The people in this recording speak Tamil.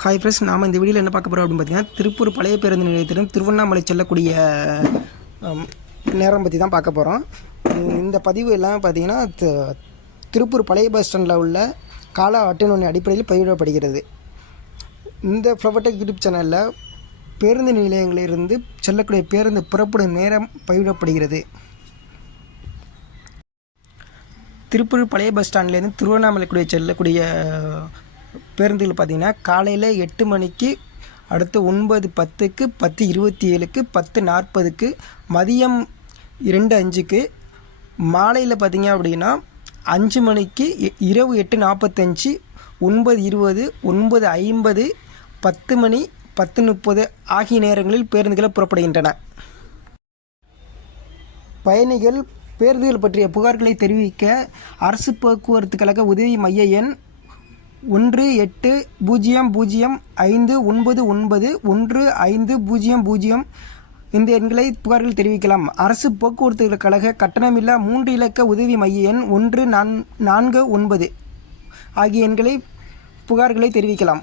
ஹாய் ஃப்ரெண்ட்ஸ், நாம் இந்த வீடியோவில் என்ன பார்க்க போகிறோம் அப்படின்னு பார்த்தீங்கன்னா, திருப்பூர் பழைய பேருந்து நிலையத்திலும் திருவண்ணாமலை செல்லக்கூடிய நேரம் பற்றி தான் பார்க்க போகிறோம். இந்த பதிவு எல்லாம் பார்த்தீங்கன்னா திருப்பூர் பழைய பஸ் ஸ்டாண்டில் உள்ள கால அட்டவணை அடிப்படையில் பதிவிடப்படுகிறது. இந்த ஃப்ளவர்டெக் யூடியூப் சேனலில் பேருந்து நிலையங்களிலிருந்து செல்லக்கூடிய பேருந்து புறப்படும் நேரம் பதிவிடப்படுகிறது. திருப்பூர் பழைய பஸ் ஸ்டாண்ட்லேருந்து திருவண்ணாமலை செல்லக்கூடிய பேருந்துகள் பார்த்திங்கன்னா காலையில் 8 மணிக்கு, அடுத்து 9:10க்கு, 10:27க்கு, 10:40க்கு, மதியம் 2:05க்கு, மாலையில் பார்த்திங்க அப்படின்னா 5 மணிக்கு, இரவு 8:45, 9:20, 9:50, 10 மணி, 10:30 ஆகிய நேரங்களில் பேருந்துகள் புறப்படுகின்றன. பயணிகள் பேருந்துகள் பற்றிய புகார்களை தெரிவிக்க அரசு போக்குவரத்து கழக உதவி மைய எண் 1805991500 இந்த எண்களை புகார்கள் தெரிவிக்கலாம். அரசு போக்குவரத்து கழக கட்டணமில்லா 3 இலக்க உதவி மைய எண் 1449 ஆகிய எண்களை புகார்களை தெரிவிக்கலாம்.